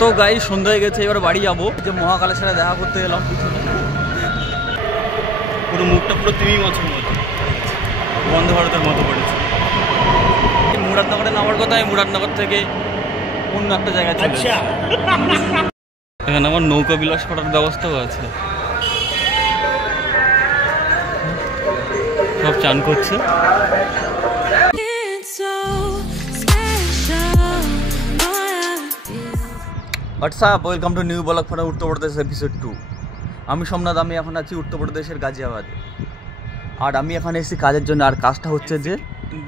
তো গাই সন্ধ্যা হয়ে গেছে, এবার বাড়ি যাবো। যে মহাকালের সাথে দেখা করতে গেলাম, পুরো মুখটা পুরো তিমি মাছের মতো, বন্দে ভারতের মতো পড়েছে। মুরাদনগরে নামার কথা, আমি মুরাদনগর থেকে অন্য একটা জায়গায় চলে এসেছি। এখানে আমার নৌকা বিলাস করার ব্যবস্থাও আছে, সব চান করছে। WhatsApp, welcome to new blog for Uttar Pradesh episode 2। আমি সোমনাথ, আমি এখন আছি উত্তরপ্রদেশের গাজিয়াবাদে। আর আমি এখানে এসেছি কাজের জন্য। আর কাজটা হচ্ছে যে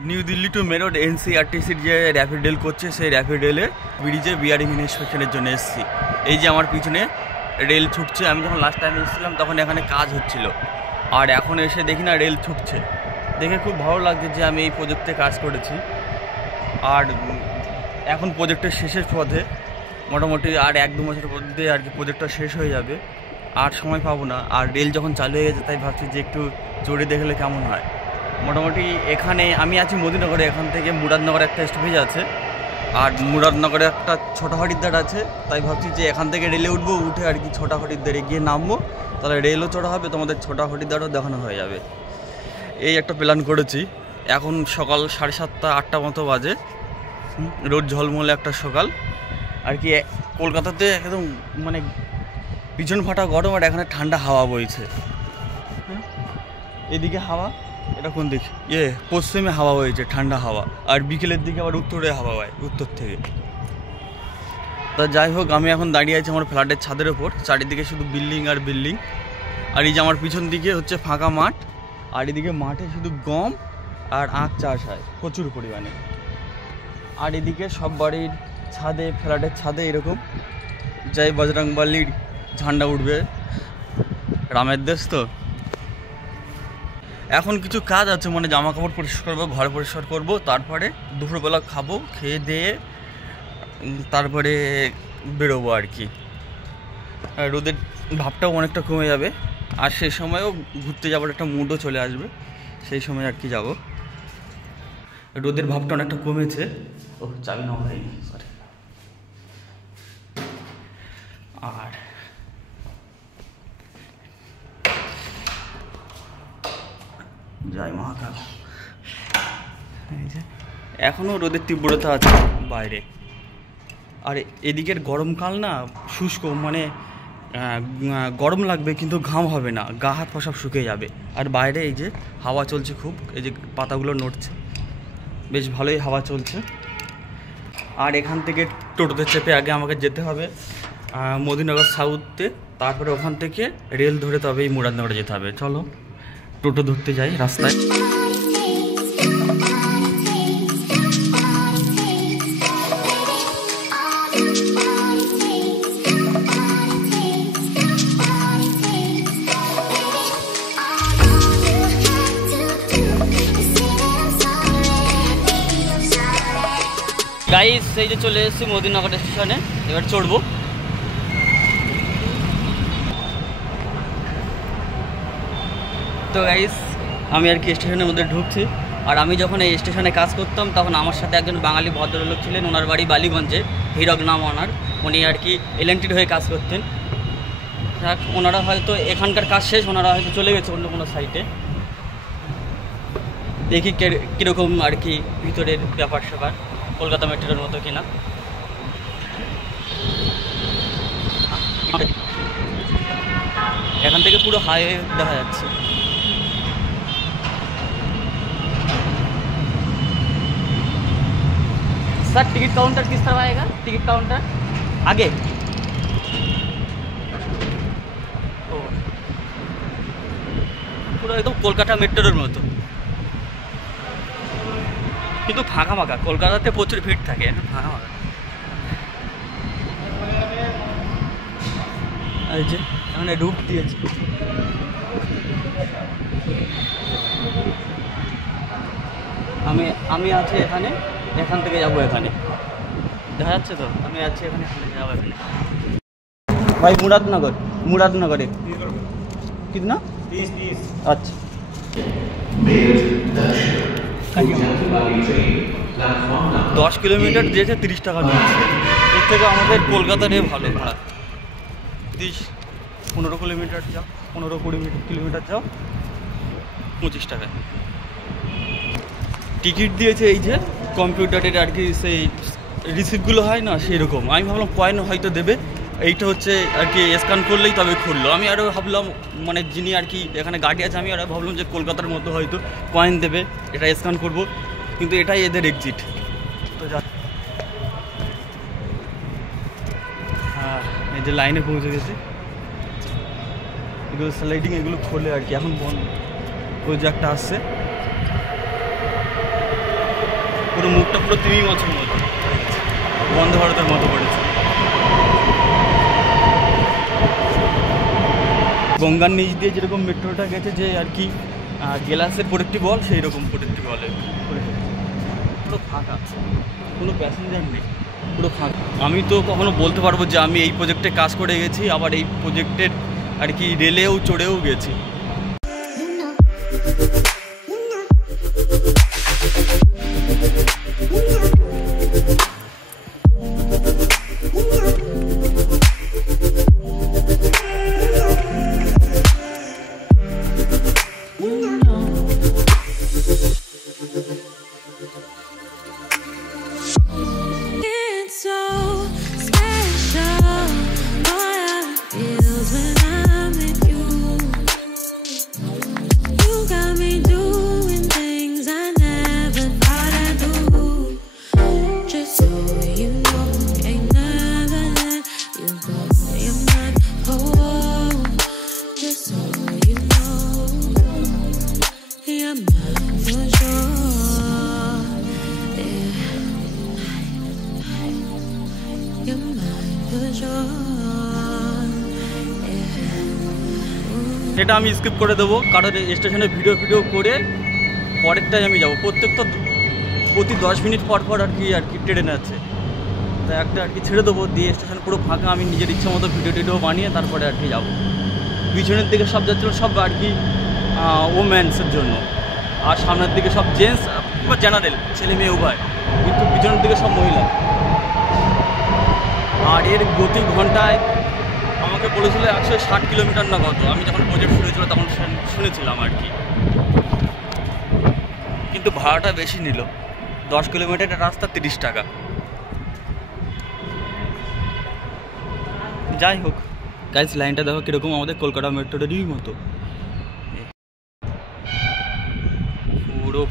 নিউ দিল্লি টু মেরঠ এনসিআরটিসির যে র্যাপিড রেল করছে, সেই র্যাপিড রেলে ব্রিজে বিয়ারিং ইন্সপেকশনের জন্য এসেছি। এই যে আমার পিছনে রেল ছুটছে, আমি যখন লাস্ট টাইম এসেছিলাম তখন এখানে কাজ হচ্ছিল। আর এখন এসে দেখি না রেল ছুটছে, দেখে খুব ভালো লাগছে যে আমি এই প্রজেক্টে কাজ করেছি। আর এখন প্রজেক্টের শেষের পথে, মোটামুটি আর 1-2 মাসের মধ্যে আর কি প্রজেক্টটা শেষ হয়ে যাবে। আর সময় পাবো না। আর রেল যখন চালু হয়ে গেছে, তাই ভাবছি যে একটু চড়ে দেখলে কেমন হয়। মোটামুটি এখানে আমি আছি মদিনগরে, এখান থেকে মুরাদনগর একটা স্টপেজ আছে, আর মুরাদনগরে একটা ছোটা হরিদ্বার আছে। তাই ভাবছি যে এখান থেকে রেলে উঠবো, উঠে আর কি ছোটা হরিদ্বারে গিয়ে নামবো, তাহলে রেলও চড়া হবে, তোমাদের ছোটা হরিদ্বারও দেখানো হয়ে যাবে। এই একটা প্ল্যান করেছি। এখন সকাল 7:30-8টা মতো বাজে, রোদ ঝলমলে একটা সকাল আর কি। কলকাতাতে একদম মানে পিছন ফাটা গরম, আর এখানে ঠান্ডা হাওয়া বইছে। এদিকে হাওয়া, এটা কোন দিক, পশ্চিমে হাওয়া হয়েছে, ঠান্ডা হাওয়া। আর বিকেলের দিকে আবার উত্তরে হাওয়া হয়, উত্তর থেকে। তা যাই হোক, আমি এখন দাঁড়িয়ে আছি আমার ফ্ল্যাটের ছাদের ওপর, চারিদিকে শুধু বিল্ডিং আর বিল্ডিং। আর এই যে আমার পিছন দিকে হচ্ছে ফাঁকা মাঠ, আর এদিকে মাঠে শুধু গম আর আখ চাষ হয় প্রচুর পরিমাণে। আর এদিকে সব বাড়ির ছাদে, ফ্ল্যাটের ছাদে এরকম যাই বজরংবলীর ঝান্ডা উঠবে, রামের দেশ তো। এখন কিছু কাজ আছে, মানে জামা কাপড় পরিষ্কার করবো, ঘর পরিষ্কার করবো, তারপরে দুপুরবেলা খাবো, খেয়ে দিয়ে তারপরে বেরোবো আর কি। রোদের ভাবটাও অনেকটা কমে যাবে, আর সেই সময়ও ঘুরতে যাবার একটা মুডও চলে আসবে, সেই সময় আর কি যাব। রোদের ভাবটা অনেকটা কমেছে। ও চাবি নাও ভাই, সরি। আর জয় মহাকাল। এই যে এখনও রোদের তীব্রতা আছে বাইরে। আর এদিকের গরমকাল না শুষ্ক, মানে গরম লাগবে কিন্তু ঘাম হবে না, গা হাত পা সব শুকিয়ে যাবে। আর বাইরে এই যে হাওয়া চলছে খুব, এই যে পাতাগুলো নড়ছে, বেশ ভালোই হাওয়া চলছে। আর এখান থেকে টোটোতে চেপে আগে আমাকে যেতে হবে মদিনগর সাউথে, তারপরে ওখান থেকে রেল ধরে তবে এই মুরাদনগরে যেতে হবে। চলো টোটো ধরতে যাই রাস্তায়। গাইস, এই যে চলে এসেছি মদিনগর স্টেশনে, এবার চড়বো। তো গাইস, আমি আর কি স্টেশনের মধ্যে ঢুকছি। আর আমি যখন এই স্টেশনে কাজ করতাম, তখন আমার সাথে একজন বাঙালি ভদ্রলোক ছিলেন, ওনার বাড়ি বালিগঞ্জে, হিরক নাম ওনার। উনি আর কি এলএনটির হয়ে কাজ করতেন। ওনারা হয়তো এখানকার কাজ শেষ, ওনারা হয়তো চলে গেছে অন্য কোনো সাইটে। দেখি কীরকম আর কি ভিতরের ব্যাপার স্যাপার, কলকাতা মেট্রোর মতো কিনা। এখান থেকে পুরো হাইওয়ে দেখা যাচ্ছে। सर टिकट काउंटर किस तरह आएगा? टिकट काउंटर आगे। পুরো একদম কলকাতা মেট্রোর মতো, কিন্তু ফাঁকা ফাঁকা। কলকাতাতে প্রচুর ভিড় থাকে, ফাঁকা ফাঁকা। এই যে এখানে রুট দিয়েছে, আমি আছি এখানে, এখান থেকে যাবো এখানে, দেখা যাচ্ছে তো। আমি আছি এখানে, এখান থেকে যাবো এখানে। ভাই মুরাদনগরে कितना? 30। अच्छा 10 किलोमीटर जैसे 30 টাকা নিচ্ছে। থেকে আমাদের কলকাতার ভালো ভাড়া 15 কিলোমিটার যাও, 15-20 কিলোমিটার যাও 25 টাকায়। টিকিট দিয়েছে এই যে কম্পিউটারের আর কি সেই রিসিপ্টগুলো হয় না সেই রকম। আমি ভাবলাম কয়েন হয়তো দেবে, এইটা হচ্ছে আর কি স্ক্যান করলেই তবে খুললো। আমি আরও ভাবলাম মানে যিনি আর কি এখানে গাড়ি আছে আমি আরও ভাবলাম যে কলকাতার মতো হয়তো কয়েন দেবে, এটা স্ক্যান করব, কিন্তু এটাই এদের এক্সিট। তো হ্যাঁ এই যে লাইনে পৌঁছে গেছি, এগুলো স্লাইডিং এগুলো খোলে আর কি, এখন বন্ধ। ওই যে একটা আসছে, পুরো মুখটা পুরো 3 বছর মতো বন্ধ ভারতের মতো পড়েছে। গঙ্গার নিচ দিয়ে যেরকম মেট্রোটা গেছে যে আর কি গ্লাসের প্রোটেক্টিভ বল, সেই রকম প্রোটেক্টিভ বলে পুরো ফাঁকা, কোনো প্যাসেঞ্জার নেই, পুরো ফাঁকা। আমি তো কখনো বলতে পারবো যে আমি এই প্রজেক্টে কাজ করে গেছি, আবার এই প্রজেক্টের আর কি রেলেও চড়েও গেছি। সেটা আমি স্কিপ করে দেবো, কারণ স্টেশনে ভিডিও করে পরেরটাই আমি যাবো। প্রতি 10 মিনিট পর আর কি ট্রেন আছে, তাই একটা আর কি ছেড়ে দেবো, দিয়ে স্টেশন পুরো ফাঁকা, আমি নিজের ইচ্ছা মতো ভিডিও বানিয়ে তারপরে আর কি যাবো। পিছনের দিকে সব যাচ্ছিল সব আর কি ওমেন্সের জন্য, আর সামনের দিকে সব জেন্টস বা জেনারেল, ছেলে মেয়ে উভয়, কিন্তু পিছনের দিকে সব মহিলা। আর এর গতি ঘন্টায় আমাকে বলেছিল 160 কিলোমিটার না কত, আমি যখন প্রজেক্ট শুরু হয়েছিল তখন শুনেছিলাম আর কি, কিন্তু ভাড়াটা বেশি নিল। 10 কিলোমিটারের রাস্তা 30 টাকা। যাই হোক গাইস, লাইনটা দেখো কীরকম আমাদের কলকাতা মেট্রোটারই মতো পুরো।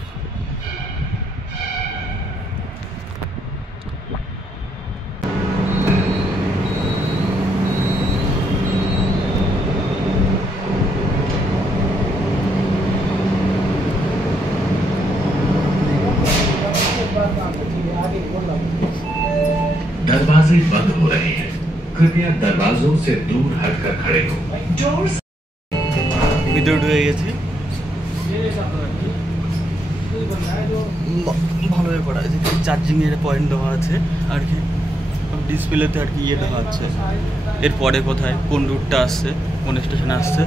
दरवाजे बंद हो रहे हैं, कृपया दरवाजों से दूर हटकर खड़े हो। ভিতরে ঢুকে গেছি, ভালোভাবে পড়া আছে, চার্জিংয়ের পয়েন্ট দেওয়া আছে আর কি, ডিসপ্লেতে আর কি ইয়ে দেওয়া আছে এরপরে কোথায় কোন রুটটা আসছে, কোন স্টেশনে আসছে।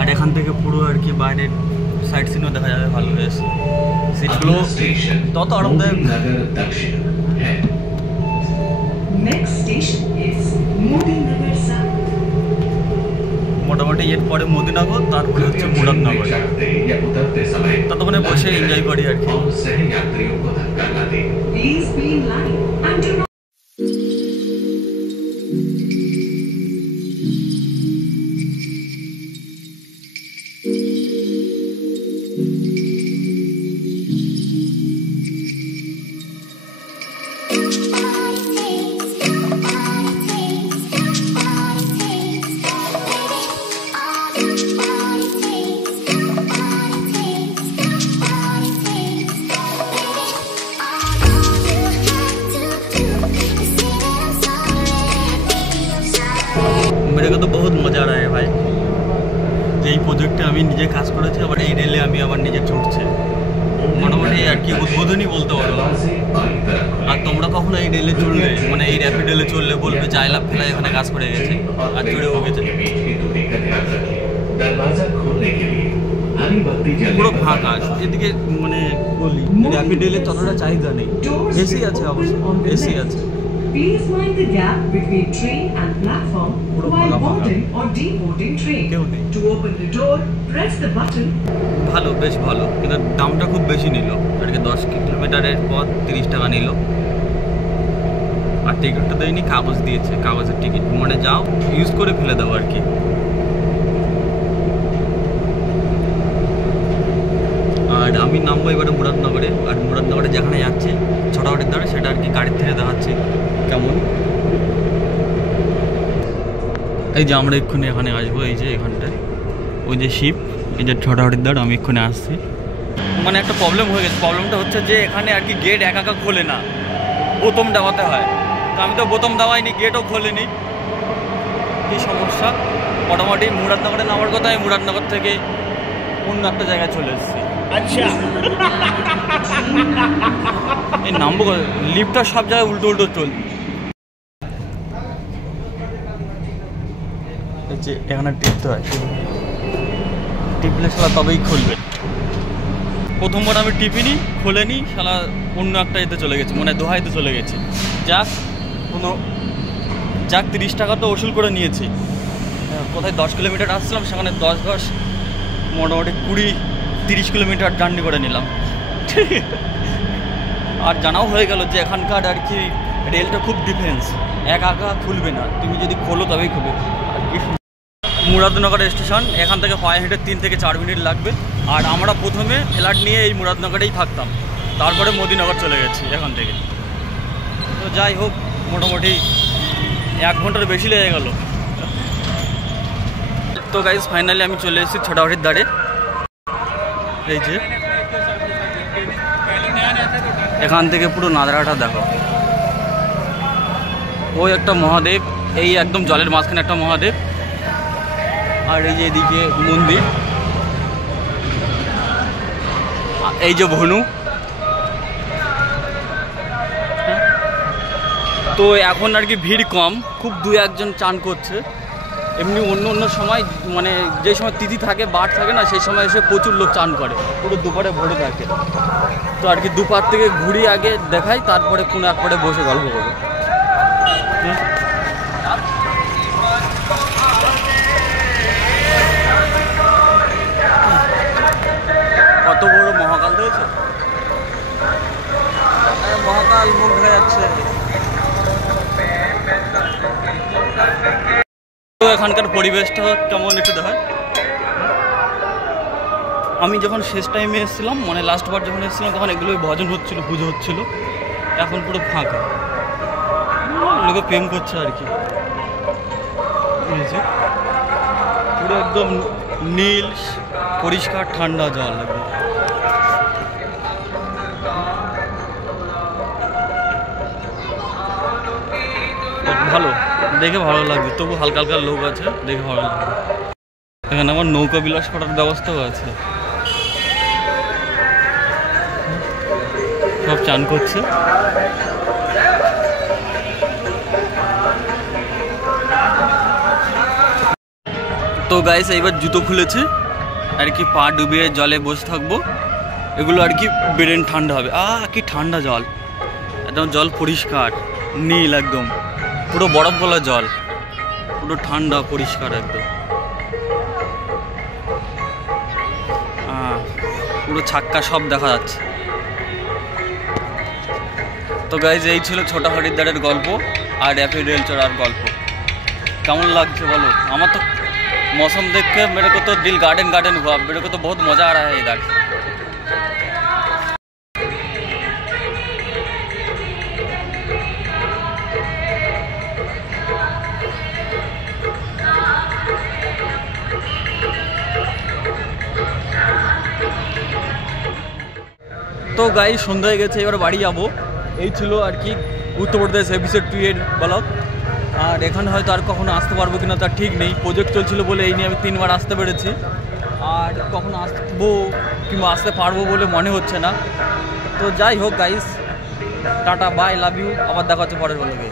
আর এখান থেকে পুরো আর কি বাইরের সাইড সিনও দেখা যাবে ভালো হয়েছে। সিটগুলো তত আরামদায়ক। মোটামুটি এরপরে মোদিনগর, তারপরে হচ্ছে মুরাদনগর, ততক্ষণে বসে এনজয় করি আর কি। मेरे को तो बहुत मजा आ रहा है भाई, এই প্রজেক্টে আমি নিজে কাজ করেছি, আবার এই রেলে আমি আবার নিজে চড়ছি, মোটামুটি আর কি উদ্বোধনই বলতে পারো। আর তোমরা কখনো এই রেলে চললে, মানে এই র্যাপিড রেলে চললে বলবে যে আইলাভ ফেলা এখানে কাজ করে গেছে আর চড়েও গেছে। हरी बत्ती जलने পুরো पर ফাঁকা এদিকে মানে গলি র্যাপিডেলে ততটা চাহিদা নেই এসি আছে অবশ্য এসি আছে Please mind the gap between train and platform while boarding or deboarding train. To open the door, press the button. ভালো বেশ ভালো কিন্তু দামটা খুব বেশি নিল আর কি 10 কিলোমিটারের পথ 30 টাকা নিল আর টিকিটটা দেয়নি কাগজ দিয়েছে কাগজের টিকিট মনে যাও ইউজ করে ফেলে দাও আর কি আর আমি নামবো এবারে মুরাদনগরে আর মুরাদনগরে যেখানে যাচ্ছি ছোটাহাটির ধারে সেটা আর কি গাড়ির থেকে দেখাচ্ছি কেমন এই যে আমরা এক্ষুনি এখানে আসবো এই যে এখানটায় ওই যে শিপ এই যে ছোটাহাটির ধার আমি এক্ষুনি আসছি মানে একটা প্রবলেম হয়ে গেছে প্রবলেমটা হচ্ছে যে এখানে আর কি গেট একা একা খোলে না বোতাম দেওয়াতে হয় তো আমি তো বোতাম দেওয়াইনি গেটও খোলেনি কি সমস্যা মোটামুটি মুরাদনগরে নামার কথা আমি মুরাদনগর থেকে অন্য একটা জায়গায় চলে এসেছি আচ্ছা এই নামবো লিফটটা সব জায়গায় উল্টো উল্টো চল যে এখানে টিপতে হয় টিপলে শালা তবেই খুলবে প্রথমবার আমি টিপিনি খোলেনি শালা অন্য একটা এতে চলে গেছে মনে হয় দোহাইতে চলে গেছে যাক 30 টাকা তো ওসুল করে নিয়েছি কোথায় 10 কিলোমিটার আসছিলাম সেখানে 10 মোটামুটি 20-30 কিলোমিটার জার্নি করে নিলাম আর জানাও হয়ে গেল যে এখানকার আর কি রেলটা খুব ডিফেন্স একা একা খুলবে না তুমি যদি খোলো তবেই খুলবে আর কি মুরাদনগর স্টেশন এখান থেকে পায়ে হেঁটে 3 থেকে 4 মিনিট লাগবে আর আমরা প্রথমে ফ্ল্যাট নিয়ে এই মুরাদনগরেই থাকতাম তারপরে মোদিনগর চলে গেছি এখান থেকে তো যাই হোক মোটামুটি 1 ঘন্টার বেশি লেগে গেল তো গাইস ফাইনালি আমি চলে এসেছি ছোটাহাটির ধারে এই যে এখান থেকে পুরো নাদরাটা দেখো ওই একটা মহাদেব এই একদম জলের মাঝখানে একটা মহাদেব আর এই যে এদিকে মন্দির এই যে ভনু তো এখন আর কি ভিড় কম খুব 2-1 জন চান করছে এমনি অন্য সময় মানে যে সময় তিথি থাকে বার থাকে না সেই সময় এসে প্রচুর লোক চান করে পুরো দুপারে ভরে থাকে তো আর কি দুপার থেকে ঘুরি আগে দেখাই তারপরে কোনো এক পরে বসে গল্প করবো কত বড় মহাকাল রয়েছে মহাকাল মুখ হয়ে যাচ্ছে তো এখানকার পরিবেশটা কেমন একটু দেখায় আমি যখন শেষ টাইমে এসেছিলাম মানে লাস্টবার যখন এসেছিলাম তখন এগুলোই ভজন হচ্ছিল পুজো হচ্ছিল এখন পুরো ফাঁকা লোকে প্রেম করছে আর কি পুরো একদম নীল পরিষ্কার ঠান্ডা জল একদম ভালো দেখে ভালো লাগবে তবু হালকা হালকা লোক আছে দেখে ভালো লাগবে এখানে আমার নৌকা বিলাস করার ব্যবস্থাও আছে সব চান করছে তো গাইস এইবার জুতো খুলেছে আর কি পা ডুবিয়ে জলে বসে থাকবো এগুলো আর কি ব্রেন ঠান্ডা হবে কি ঠান্ডা জল একদম জল পরিষ্কার নীল একদম পুরো বরফ গলা জল পুরো ঠান্ডা পরিষ্কার একদম পুরো ছাক্কা সব দেখা যাচ্ছে তো গাইজ এই ছিল ছোটাহাটির ধারের গল্প আর র্যাপিড রেল চড়ার গল্প কেমন লাগছে বলো আমার তো मौसम देख के मेरे को तो दिल गार्डन गार्डन हुआ मेरे को तो बहुत मज़ा आ रहा है इधर তো গাই সন্ধ্যা হয়ে গেছে এবার বাড়ি যাবো এই ছিল আর কি উত্তরপ্রদেশ এপিসোড 2 এর ব্লগ আর এখানে হয়তো আর কখনো আসতে পারবো কিনা তার ঠিক নেই প্রজেক্ট চলছিল বলে এই নিয়ে আমি 3 বার আসতে পেরেছি আর কখনো আসবো কিংবা আসতে পারবো বলে মনে হচ্ছে না তো যাই হোক guys ta ta bye love you আবার দেখা হচ্ছে পরের ব্লগে